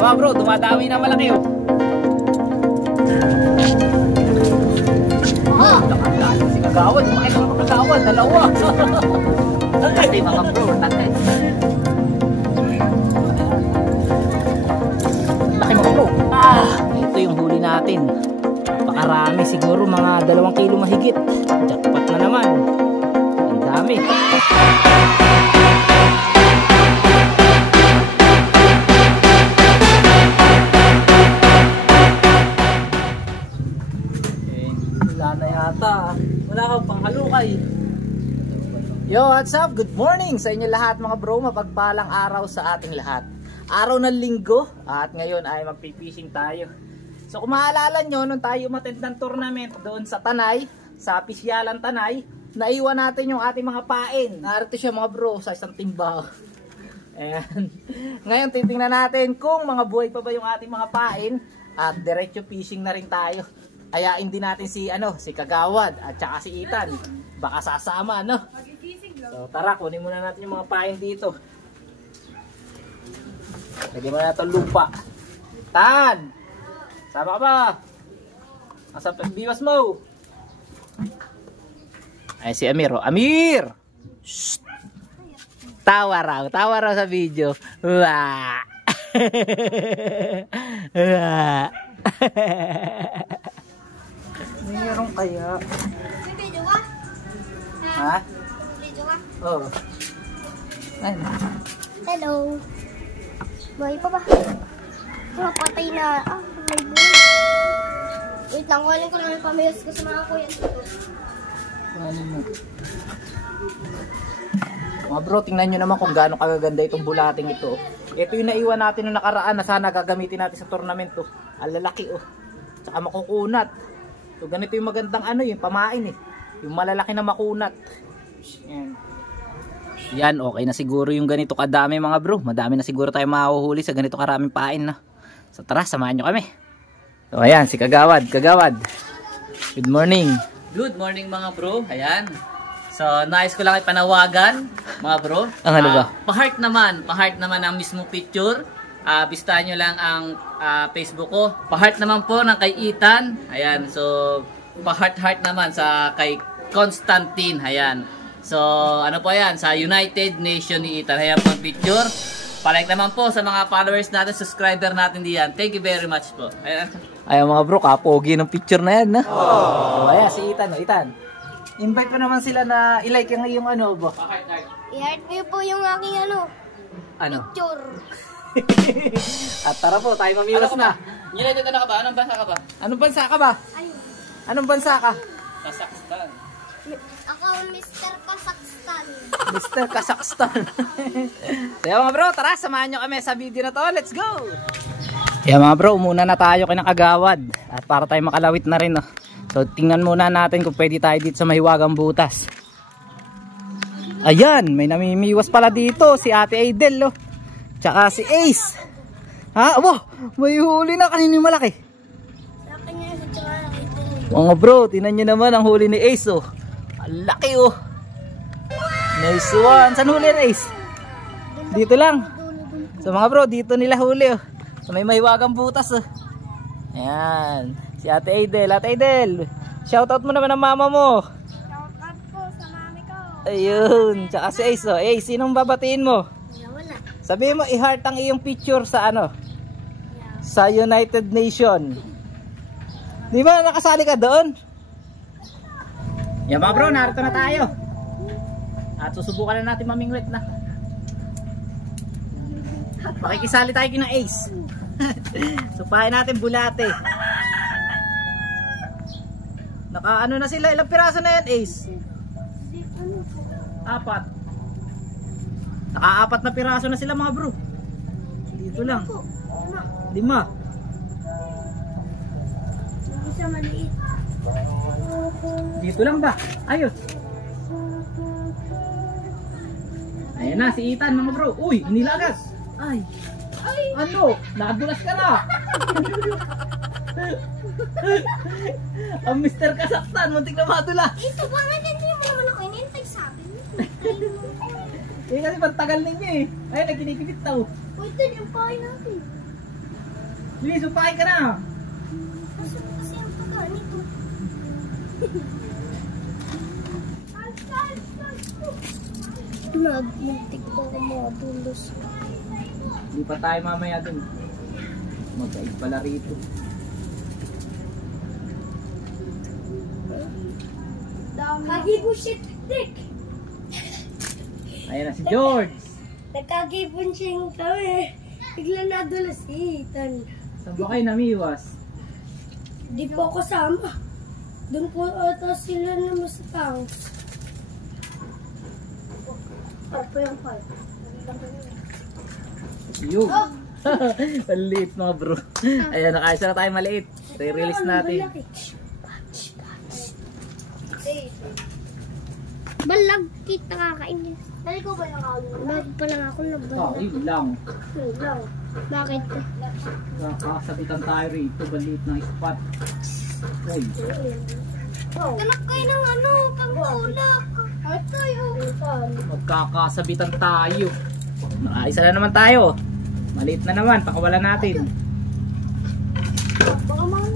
Ayan mga bro, dumadami na malaki oh. Nakakala si Kagawad, kumakita ng Kagawad, dalawa. Laki mga bro, laki. Laki mga bro. Ito yung huli natin. Pakarami, siguro mga 2 kilo mahigit. Jackpot na naman. Ang dami. Wala na yata. Wala kang panghalukay. Yo, what's up? Good morning sa inyo lahat mga bro. Mapagpalang araw sa ating lahat. Araw ng linggo at ngayon ay magpipishing tayo. So kung maalala nyo, nung tayo umattend ng tournament doon sa Tanay, sa Pisyalan Tanay, naiwan natin yung ating mga pain. Narito siya mga bro sa isang timba. And ngayon titingnan natin kung mga buhay pa ba yung ating mga pain at diretso fishing na rin tayo. Ayain din natin si Kagawad at saka si Ethan. Baka sasama, no? So tara, kunin muna natin yung mga pain dito. Lagyan muna natin lupa. Tan! Sama ka ba? Nasa pagbiwas mo. Ay si Amir. Oh. Amir! Shhh! Tawa raw sa video. Wah! Wah! Mayroon kaya? May video ka? Ha? Video ka? Oo. Ay. Hello. Buhay pa ba? Patay na. May buhay. Wait lang, kunin ko lang yung pamilya ko sa mga kuya. Ano mo? Mga bro, tingnan nyo naman kung gaano kagaganda itong bulating ito. Ito yung naiwan natin noong nakaraan na sana gagamitin natin sa tournament. Ang lalaki oh. Tsaka makukunat. So ganito yung magandang yung pamain eh. Yung malalaki na makunat. Yan, okay na siguro yung ganito kadami mga bro. Madami na siguro tayo mahuhuli sa ganito karaming pain na. So tara, samahan nyo kami. So ayan, si Kagawad. Kagawad. Good morning. Good morning mga bro. Ayan. So nais ko lang ipanawagan mga bro. Ang ano ba? Pa-heart naman ang mismo picture. Bistahan nyo lang ang Facebook ko. Pa-heart naman po ng kay Ethan. Ayan, so pa-heart naman sa kay Constantine. Ayan. So ano po yan, sa United Nation ni Ethan. Ayan po ang picture. Pa-like naman po sa mga followers natin, subscriber natin diyan. Thank you very much po. Ayan. Ayan mga bro, kapogi ng picture na yan. So, ayan si Ethan. Ethan, invite pa naman sila na i-like yung ba? I-heart view po yung aking picture. At tara po, tayo mamiwas na. United na ka ba? Anong bansa ka ba? Anong bansa ka ba? Anong bansa ka? Kazakhstan. Ako, Mr. Kazakhstan. Mr. Kazakhstan. So mga bro, tara, samahan nyo kami sa video na to. Let's go! Yeah mga bro, muna na tayo kay ng Kagawad. At para tayo makalawit na rin. So tingnan muna natin kung pwede tayo dito sa Mahiwagang Butas. Ayan, may namimiwas pala dito. Si Ate Aidel. Tsaka si Ace. Ha? Abo, may huli na kanina malaki. Sa akin yun, sa tsaka nakita niyo. Mga bro, tinan nyo naman ang huli ni Ace oh. Ang laki oh. Nice one. Saan huli ni Ace? Dito lang. So mga bro, dito nila huli oh. So may Mahiwagang Butas oh. Ayan. Si Ate Aidel. Ate Aidel, shoutout mo naman ang mama mo. Shoutout po sa mami ko. Ayun. Tsaka si Ace oh. Ace, sinong babatiin mo? Wala. Sabihin mo, i-heart ang iyong picture sa sa United Nation. Di ba nakasali ka doon? Yan mga bro, narito na tayo. At susubukan na natin mamingwit na. Makikisali tayo kina Ace. Supahin natin bulate. Naka na sila, ilang piraso na yan Ace? 4. Naka-4 na piraso na sila mga bro. Dito lang. 5. Isa maliit. Dito lang ba? Ayos. Ayan na si Ethan mga bro. Uy, hinila agad. Ay. Ano? Nadulas ka na. Ang Mr. Kazakhstan, muntik na madula. Ito ba? Hindi mo naman ako inintay sabi mo. Eh kasi pag tagal ninyo eh. Ay, nagkinikipit daw. Uy, ito yung pahay natin. Bilis, upay ka na. Kasi ang pagka nito. Nagmuntik po ako mga tulos. Hindi pa tayo mamaya dun. Magkaig pala rito. Kagibo shit, Dick! Ayan na si George. Nagkagibon siya yung kami. Bigla nadulas si Ethan. Saan ba kayo namiwas? Di po ako sama. Doon po ata sila naman sa tanks. Parpo yung part. Yun. Maliit mga bro. Ayan, nakaisa na tayo maliit. Re-release natin. Balag kita kakainis. Dali ko ba nakawin? Bago pa lang ako nabalag. Yun lang. Yun lang. Bakit? Kakasabitan tayo rito. Maliit ng spot. Uy. Tanak kayo ng ano, pangulak. At tayo. Magkakasabitan tayo. Nakaisa na naman tayo. Maliit na naman. Pakawalan natin. Baka mga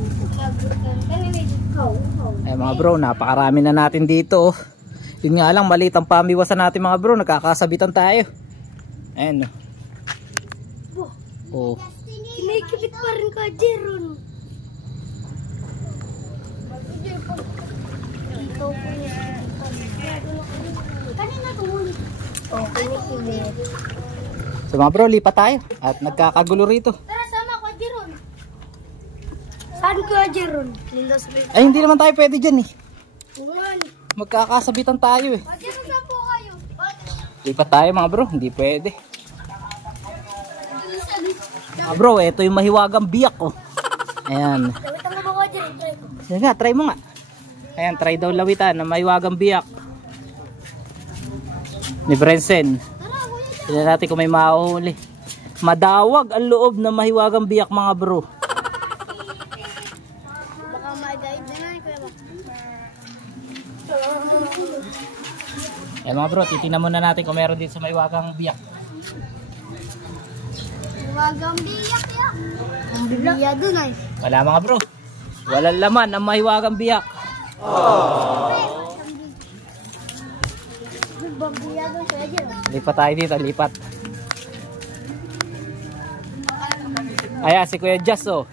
Eh mga bro, napakarami na natin dito. Yun nga lang, maliit ang pamiwasan natin mga bro. Nagkakasabitan tayo. Ayan. Oh. Kinikipit pa rin ka, Jeron. Ito po kanina tumulit. Oh, kinikipit. So mga bro, lipat tayo. At nagkakagulo rito. Tara, sama ko, Jeron. Saan ko, Jeron? Lindas mo. Ay, hindi naman tayo pwede dyan eh. Uwan. Magkakasabitan tayo eh. Jeron, saan po kayo? Lipat tayo mga bro, hindi pwede. Bro, ito yung mahiwagang biyak oh. Ayan. Lawitan mo ba ko, Jeron? Try ko. Sige nga, try mo nga. Ayan, try daw lawitan na mahiwagang biyak. Ni Brensen. Tara, kuya. Tignan natin kung may mahuhuli. Madawag ang loob na mahiwagang biyak mga bro. Baka ma-guide na lang, kuya. Eh mga bro, titingnan muna natin kung meron dito sa mahiwagang biyak. Wagang biyak ya. Ang bibiya dun ay. Wala mga bro. Walang laman ang mahiwagang biyak. Bibiya dun siya dyan. Lipat tayo dito, lipat. Ayan, si Kuya Jazz oh.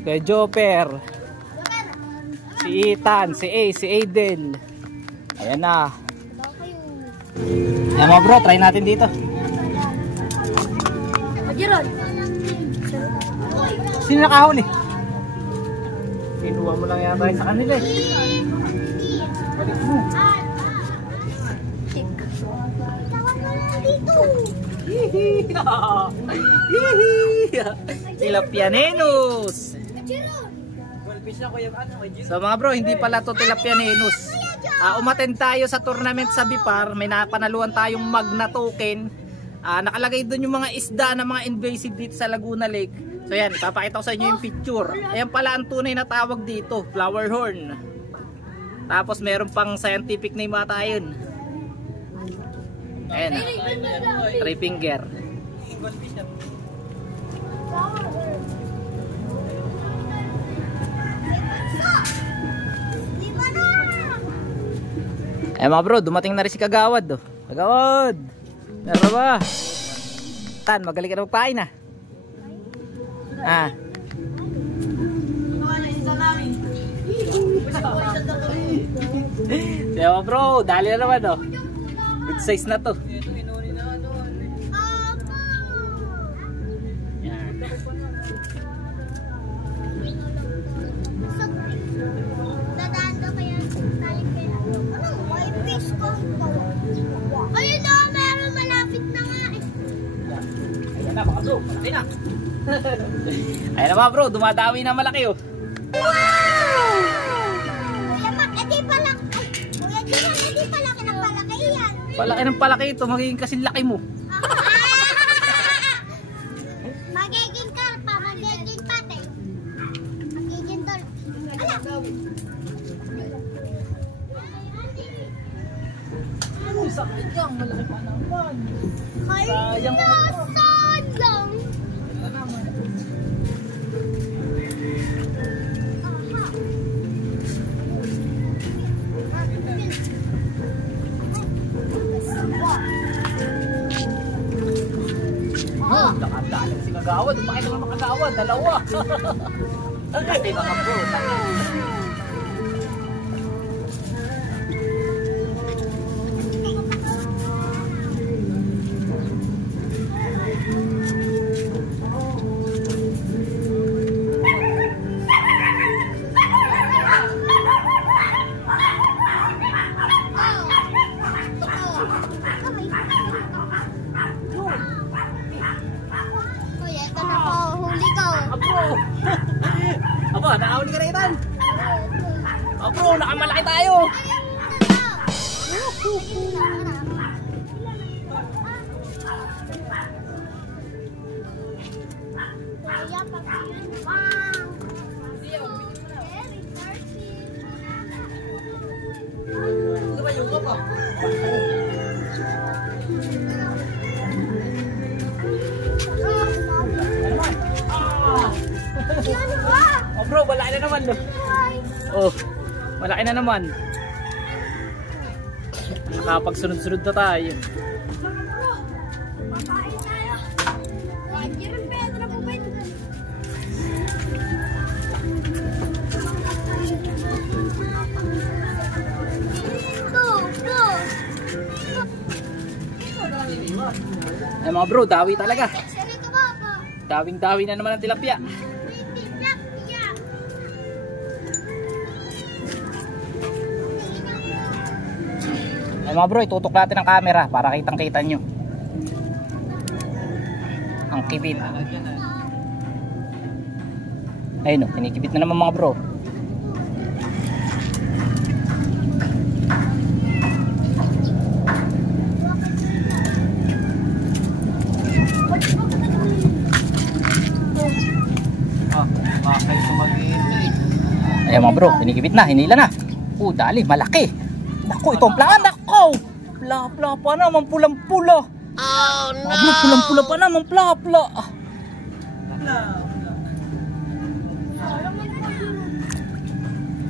Kuya Joper. Si Ethan, si A, si Aiden. Ayan na. Ayan mga bro, try natin dito. Jeron. Sino nakahuli? Kinuha mo lang yata sa kanila eh. Balik mo. Dito. Tilapia Nenus. Jeron. So mga bro, hindi pala to Tilapia Nenus. Umattend tayo sa tournament sa Bipar. May napanaluan tayong Magna token. Nakalagay doon yung mga isda na mga invasive dito sa Laguna Lake. So yan, ipapakita ko sa inyo yung picture. Ayan pala ang tunay na tawag dito, flower horn. Tapos meron pang scientific name ata yun. Ayan na, 3 finger. Eh mga bro, dumating na rin si Kagawad oh. Kagawad! Meron ba? Tan, magaling ka na magpain ah. Siya mga bro, dali na naman oh. Good size na to. Yan. Dadaan daw kaya tayo kaya. Ano? May fish ko. Ayun na, meron malapit na nga eh. Ayan na mga bro, malaki na. Ayan na mga bro, dumadami na malaki oh. Wow! Kuya Mac, edi pala. Kuya Jiran, edi palaki ng palaki yan. Palaki ng palaki ito, magiging kasing laki mo. Magiging karpa, magiging pate. Magiging dol. Ano, sakit yan, malaki pa naman. Sayang. Sayang. kagawad. Pakita mo mga kagawad. Dalawa. Laki mga bro. Laki. Uy, eto na po. Huli ko. Bro. Aba, nakahuli ka na itan. Bro, nakamalaki tayo. Ano ba yung ko? Bro, malaki na naman. Oh, malaki na naman. Nakapagsunod-sunod na tayo. Ay mga bro, dawi talaga. Dawing-dawi na naman ang tilapia. Ay mga bro, itutok natin ang camera para kitang-kita nyo ang kibit. Ayun o, kinikibit na naman mga bro. Ayan mga bro, kinikibit na, hinila na. Dali, malaki. Naku, itong plangan, naku. Pla-pla pa naman, pulang-pula. Oh no. Mga bro, pulang-pula pa naman, pla-pla.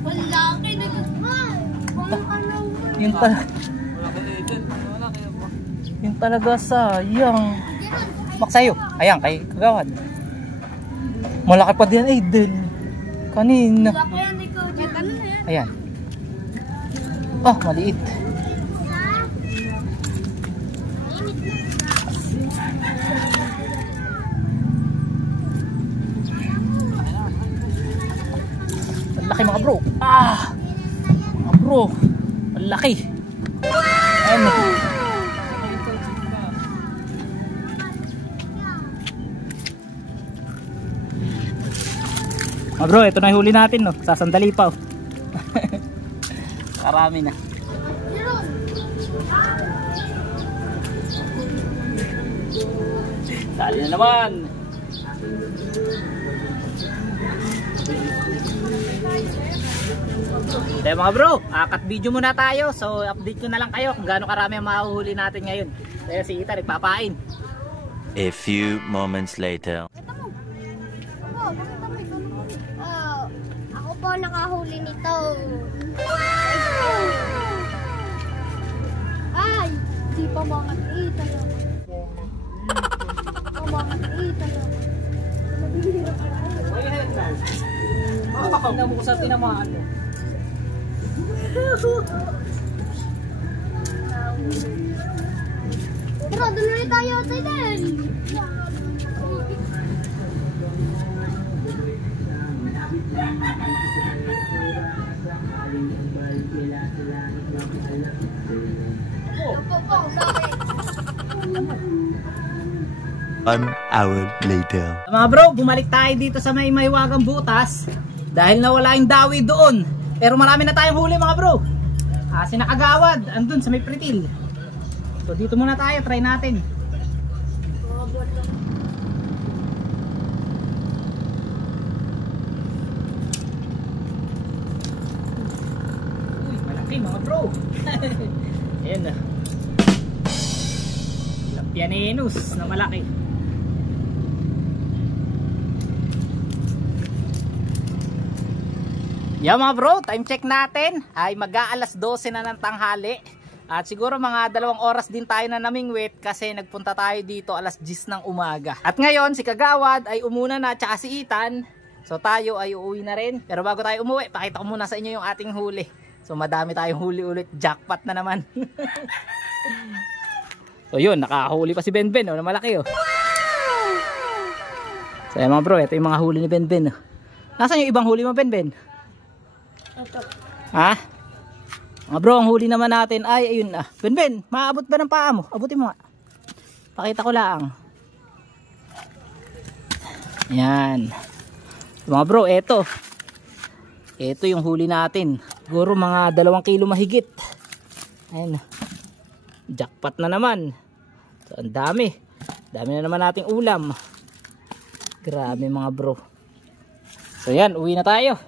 Wala kayo nagkakal. Yun talaga sayang. Maksayo, ayan, kay kagawad. Malaki pa din, Aiden. Kanina. Ayan. Ah, maliit. Ang laki mga bro. Ah! Mga bro. Ang laki. Ano? Mga bro, ito na yung huli natin, no? Sasandali pa, oh. Karami na. Sali na naman. Kaya mga bro, cut video muna tayo. So update ko na lang kayo kung gaano karami ang mahuhuli natin ngayon. Kaya si Ita nagpapain. A few moments later. Ako po nakahuli nito. Ay! Di pa mga ita lang. Mga ita lang. Tingnan mo ko sa tinamaan mo. Tara, doon na tayo din. An hour later. Mga bro, bumalik tayo dito sa may mahiwagang butas dahil nawala yung dawi doon. Pero marami na tayong huli mga bro. Sinakagawad, andun sa may pritil. So dito muna tayo, try natin. Uy, malaki mga bro. Ayan na. Lapianinus na malaki. Yan mga bro, time check natin ay mag-aalas 12 na ng tanghali. At siguro mga 2 oras din tayo na namingwit kasi nagpunta tayo dito alas 10 ng umaga. At ngayon si Kagawad ay umuna na tsaka si Ethan. So tayo ay uuwi na rin. Pero bago tayo umuwi, pakita ko muna sa inyo yung ating huli. So madami tayong huli ulit. Jackpot na naman. So yun, nakahuli pa si Benben. Na malaki oh. So yan mga bro, ito yung mga huli ni Benben. Nasaan yung ibang huli mo Benben? Ito. Ha? Mga bro, ang huli naman natin ay ayun na. Benben, maabot ba ng paa mo? Abutin mo nga. Pakita ko lang. Yan. Mga bro, eto. Ito yung huli natin. Siguro mga 2 kilo mahigit. Ayun. Jackpot na naman. So, ang dami. Dami na naman nating ulam. Grabe mga bro. So yan, uwi na tayo.